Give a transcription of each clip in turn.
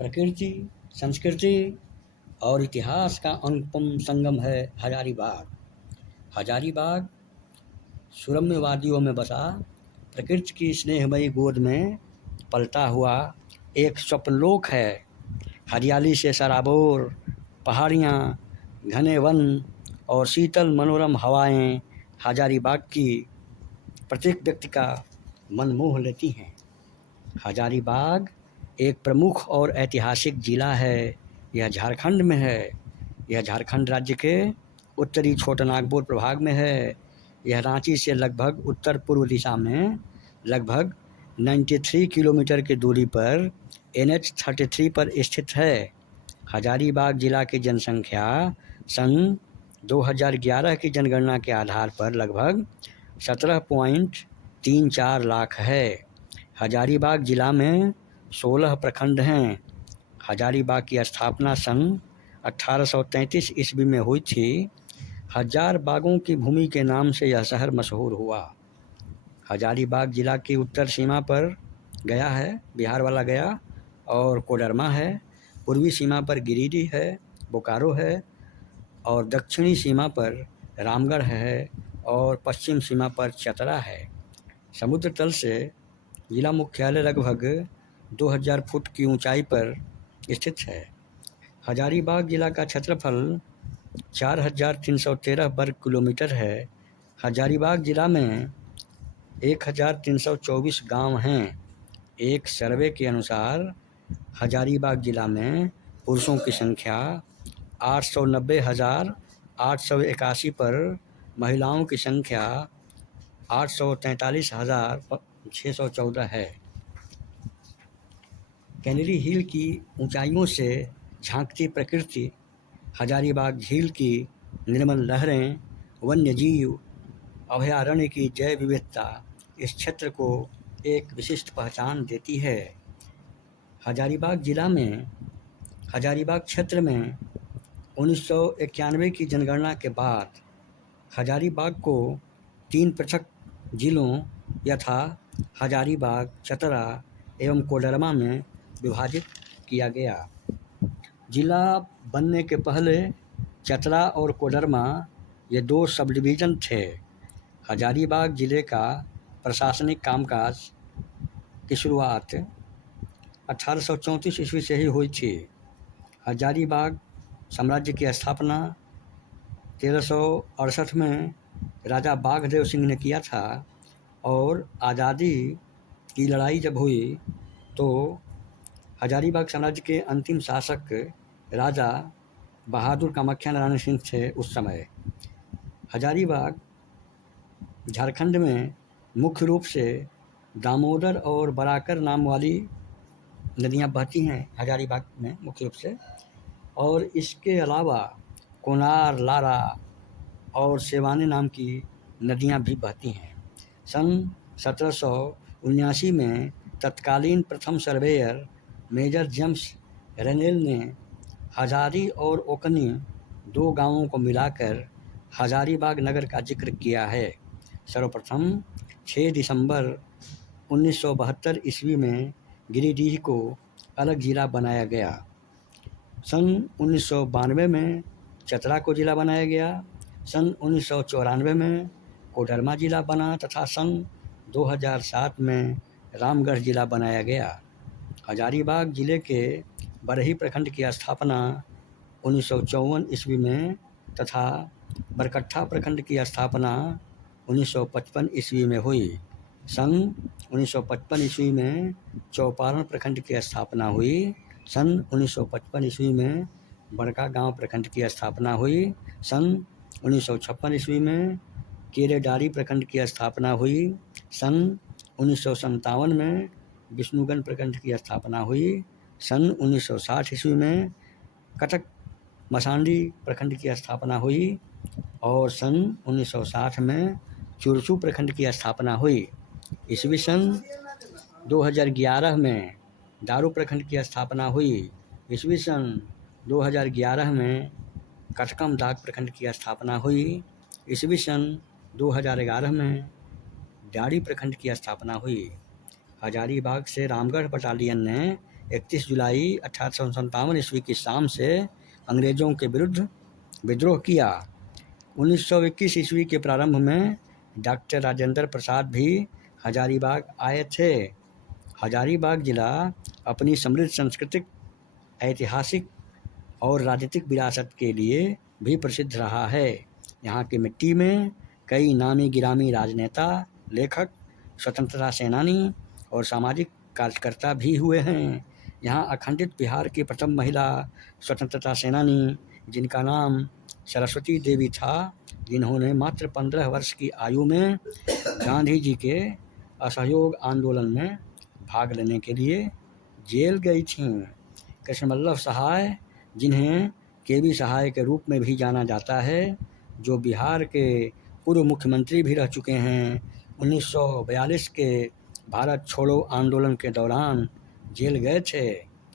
प्रकृति, संस्कृति और इतिहास का अनुपम संगम है हजारीबाग। हजारीबाग सुरम्य वादियों में बसा, प्रकृति की स्नेहमयी गोद में पलता हुआ एक स्वप्नलोक है। हरियाली से सराबोर पहाड़ियाँ, घने वन और शीतल मनोरम हवाएं हजारीबाग की प्रत्येक व्यक्ति का मन मोह लेती हैं। हजारीबाग एक प्रमुख और ऐतिहासिक जिला है। यह झारखंड में है। यह झारखंड राज्य के उत्तरी छोटानागपुर प्रभाग में है। यह रांची से लगभग उत्तर पूर्व दिशा में लगभग 93 किलोमीटर की दूरी पर NH 33 पर स्थित है। हजारीबाग जिला की जनसंख्या सन 2011 की जनगणना के आधार पर लगभग 17.34 लाख है। हजारीबाग जिला में 16 प्रखंड हैं। हजारीबाग की स्थापना सन 1833 ईस्वी में हुई थी। हजार बागों की भूमि के नाम से यह शहर मशहूर हुआ। हजारीबाग जिला की उत्तर सीमा पर गया है, बिहार वाला गया, और कोडरमा है। पूर्वी सीमा पर गिरिडीह है, बोकारो है, और दक्षिणी सीमा पर रामगढ़ है, और पश्चिम सीमा पर चतरा है। समुद्र तल से जिला मुख्यालय लगभग 2000 फुट की ऊंचाई पर स्थित है। हजारीबाग जिला का क्षेत्रफल 4313 वर्ग किलोमीटर है। हजारीबाग जिला में 1324 गांव हैं। एक सर्वे के अनुसार हजारीबाग जिला में पुरुषों की संख्या 890,881 पर महिलाओं की संख्या 843,614 है। कैनरी हिल की ऊंचाइयों से झांकती प्रकृति, हजारीबाग झील की निर्मल लहरें, वन्यजीव अभयारण्य की जैव विविधता इस क्षेत्र को एक विशिष्ट पहचान देती है। हजारीबाग क्षेत्र में 1991 की जनगणना के बाद हजारीबाग को 3 पृथक जिलों यथा हजारीबाग, चतरा एवं कोडरमा में विभाजित किया गया। जिला बनने के पहले चतरा और कोडरमा ये 2 सब डिवीज़न थे। हजारीबाग जिले का प्रशासनिक कामकाज की शुरुआत 1834 ईस्वी से ही हुई थी। हजारीबाग साम्राज्य की स्थापना 1368 में राजा बाघदेव सिंह ने किया था, और आज़ादी की लड़ाई जब हुई तो हजारीबाग साम्राज्य के अंतिम शासक राजा बहादुर कामाख्या नारायण सिंह थे उस समय। हजारीबाग झारखंड में मुख्य रूप से दामोदर और बराकर नाम वाली नदियां बहती हैं हजारीबाग में मुख्य रूप से, और इसके अलावा कोनार, लारा और सेवाने नाम की नदियां भी बहती हैं। सन 1779 में तत्कालीन प्रथम सर्वेयर मेजर जेम्स रेनेल ने हजारी और ओकनी 2 गांवों को मिलाकर हजारीबाग नगर का जिक्र किया है। सर्वप्रथम 6 दिसंबर 1972 ईस्वी में गिरिडीह को अलग जिला बनाया गया। सन 1992 में चतरा को जिला बनाया गया। सन 1994 में कोडरमा जिला बना तथा सन 2007 में रामगढ़ जिला बनाया गया। हजारीबाग जिले के बरही प्रखंड की स्थापना 1954 ईस्वी में तथा बरकट्ठा प्रखंड की स्थापना 1955 ईस्वी में हुई। सन 1955 ईस्वी में चौपारण प्रखंड की स्थापना हुई। सन 1955 ईस्वी में बड़का गांव प्रखंड की स्थापना हुई। सन 1956 ईस्वी में केरेडारी प्रखंड की स्थापना हुई। सन 1957 में विष्णुगंज प्रखंड की स्थापना हुई। सन 1960 ईस्वी में कटक मसांडी प्रखंड की स्थापना हुई, और सन 1960 में चुरचू प्रखंड की स्थापना हुई। ईस्वी सन 2011 में दारू प्रखंड की स्थापना हुई। ईस्वी सन 2011 में कटकम दाग प्रखंड की स्थापना हुई। ईस्वी सन 2011 में डाड़ी प्रखंड की स्थापना हुई। हजारीबाग से रामगढ़ बटालियन ने 31 जुलाई 1857 ईस्वी की शाम से अंग्रेज़ों के विरुद्ध विद्रोह किया। 1921 ईस्वी के प्रारंभ में डॉक्टर राजेंद्र प्रसाद भी हजारीबाग आए थे। हजारीबाग जिला अपनी समृद्ध सांस्कृतिक, ऐतिहासिक और राजनीतिक विरासत के लिए भी प्रसिद्ध रहा है। यहाँ की मिट्टी में कई नामी गिरामी राजनेता, लेखक, स्वतंत्रता सेनानी और सामाजिक कार्यकर्ता भी हुए हैं। यहाँ अखंडित बिहार की प्रथम महिला स्वतंत्रता सेनानी, जिनका नाम सरस्वती देवी था, जिन्होंने मात्र 15 वर्ष की आयु में गांधी जी के असहयोग आंदोलन में भाग लेने के लिए जेल गई थीं। कृष्णवल्लभ सहाय, जिन्हें केबी सहाय के रूप में भी जाना जाता है, जो बिहार के पूर्व मुख्यमंत्री भी रह चुके हैं, 1942 के भारत छोड़ो आंदोलन के दौरान जेल गए थे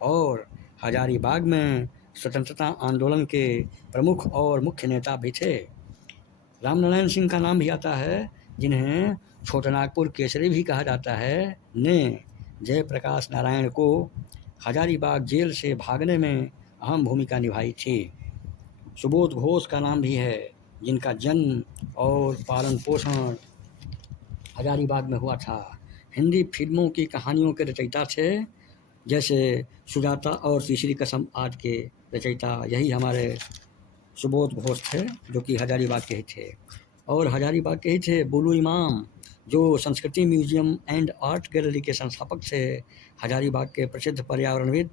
और हजारीबाग में स्वतंत्रता आंदोलन के प्रमुख और मुख्य नेता भी थे। रामनारायण सिंह का नाम भी आता है, जिन्हें छोटानागपुर केसरी भी कहा जाता है, ने जयप्रकाश नारायण को हजारीबाग जेल से भागने में अहम भूमिका निभाई थी। सुबोध घोष का नाम भी है, जिनका जन्म और पालन पोषण हजारीबाग में हुआ था। हिंदी फिल्मों की कहानियों के रचयिता थे, जैसे सुजाता और तीसरी कसम आज के रचयिता यही हमारे सुबोध घोष थे, जो कि हजारीबाग के ही थे। और हजारीबाग के ही थे बुलू इमाम, जो संस्कृति म्यूजियम एंड आर्ट गैलरी के संस्थापक थे। हजारीबाग के प्रसिद्ध पर्यावरणविद,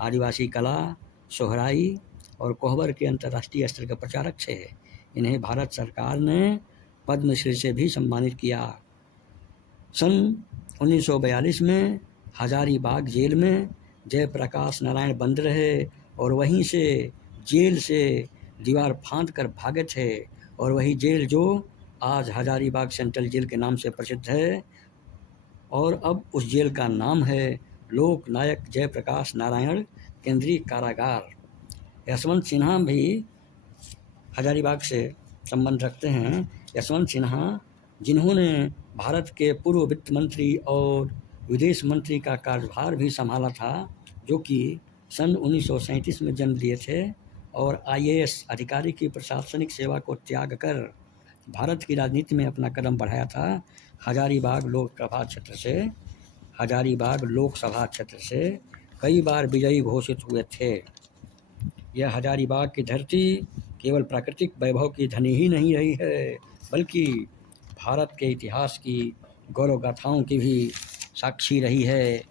आदिवासी कला, सोहराई और कोहबर के अंतर्राष्ट्रीय स्तर के प्रचारक थे। इन्हें भारत सरकार ने पद्मश्री से भी सम्मानित किया। सन 1942 में हजारीबाग जेल में जयप्रकाश नारायण बंद रहे और वहीं से जेल से दीवार फांद कर भागे थे। और वही जेल जो आज हजारीबाग सेंट्रल जेल के नाम से प्रसिद्ध है, और अब उस जेल का नाम है लोक नायक जयप्रकाश नारायण केंद्रीय कारागार। यशवंत सिन्हा भी हजारीबाग से संबंध रखते हैं। यशवंत सिन्हा, जिन्होंने भारत के पूर्व वित्त मंत्री और विदेश मंत्री का कार्यभार भी संभाला था, जो कि सन 1937 में जन्म लिए थे और IAS अधिकारी की प्रशासनिक सेवा को त्याग कर भारत की राजनीति में अपना कदम बढ़ाया था। हजारीबाग लोकसभा क्षेत्र से कई बार विजयी घोषित हुए थे। यह हजारीबाग की धरती केवल प्राकृतिक वैभव की धनी ही नहीं रही है, बल्कि भारत के इतिहास की गौरव गाथाओं की भी साक्षी रही है।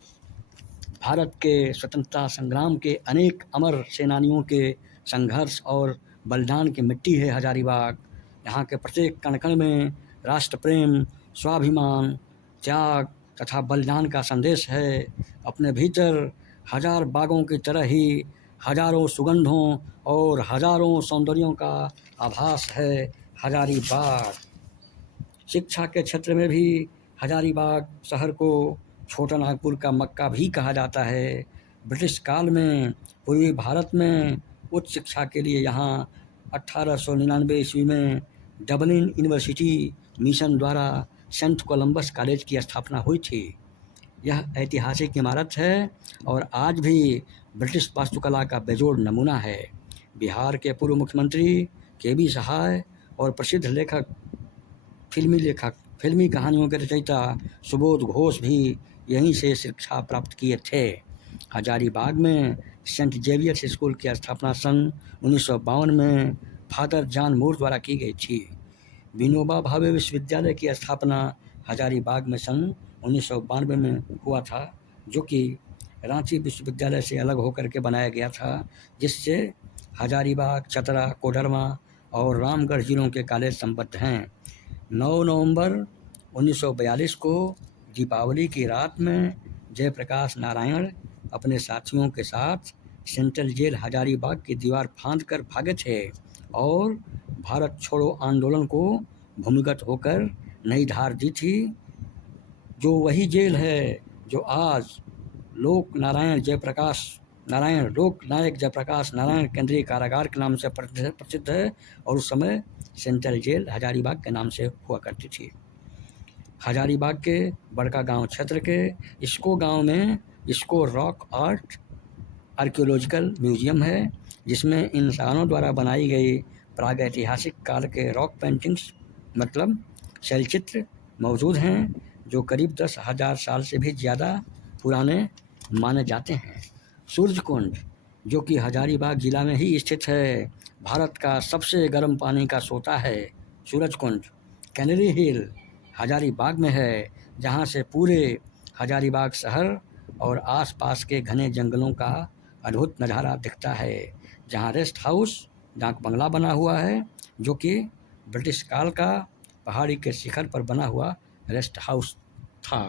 भारत के स्वतंत्रता संग्राम के अनेक अमर सेनानियों के संघर्ष और बलिदान की मिट्टी है हजारीबाग। यहाँ के प्रत्येक कण कण में राष्ट्र प्रेम, स्वाभिमान, त्याग तथा बलिदान का संदेश है। अपने भीतर हजार बागों की तरह ही हजारों सुगंधों और हजारों सौंदर्यों का आभास है हजारीबाग। शिक्षा के क्षेत्र में भी हजारीबाग शहर को छोटा नागपुर का मक्का भी कहा जाता है। ब्रिटिश काल में पूर्वी भारत में उच्च शिक्षा के लिए यहाँ 1899 ईस्वी में डबलिन यूनिवर्सिटी मिशन द्वारा सेंट कोलंबस कॉलेज की स्थापना हुई थी। यह ऐतिहासिक इमारत है और आज भी ब्रिटिश वास्तुकला का बेजोड़ नमूना है। बिहार के पूर्व मुख्यमंत्री केबी सहाय और प्रसिद्ध फिल्मी कहानियों के रचयिता सुबोध घोष भी यहीं से शिक्षा प्राप्त किए थे। हजारीबाग में सेंट जेवियर्स स्कूल की स्थापना सन 1952 में फादर जॉन मूर द्वारा की गई थी। विनोबा भावे विश्वविद्यालय की स्थापना हजारीबाग में सन 1992 में हुआ था, जो कि रांची विश्वविद्यालय से अलग होकर के बनाया गया था, जिससे हजारीबाग, चतरा, कोडरमा और रामगढ़ जिलों के कॉलेज संबद्ध हैं। 9 नवंबर 1942 को दीपावली की रात में जयप्रकाश नारायण अपने साथियों के साथ सेंट्रल जेल हजारीबाग की दीवार फांद कर भागे थे और भारत छोड़ो आंदोलन को भूमिगत होकर नई धार दी थी, जो वही जेल है जो आज लोक नायक जयप्रकाश नारायण केंद्रीय कारागार के नाम से प्रसिद्ध है, और उस समय सेंट्रल जेल हजारीबाग के नाम से हुआ करती थी। हजारीबाग के बड़का गांव क्षेत्र के इसको गांव में इसको रॉक आर्ट आर्कियोलॉजिकल म्यूजियम है, जिसमें इंसानों द्वारा बनाई गई प्रागैतिहासिक काल के रॉक पेंटिंग्स मतलब शैलचित्र मौजूद हैं, जो करीब 10,000 साल से भी ज़्यादा पुराने माने जाते हैं। सूरजकुंड, जो कि हजारीबाग जिला में ही स्थित है, भारत का सबसे गर्म पानी का सोता है। सूरजकुंड कैनरी हिल हजारीबाग में है, जहाँ से पूरे हजारीबाग शहर और आसपास के घने जंगलों का अद्भुत नज़ारा दिखता है, जहाँ रेस्ट हाउस डाक बंगला बना हुआ है, जो कि ब्रिटिश काल का पहाड़ी के शिखर पर बना हुआ रेस्ट हाउस था।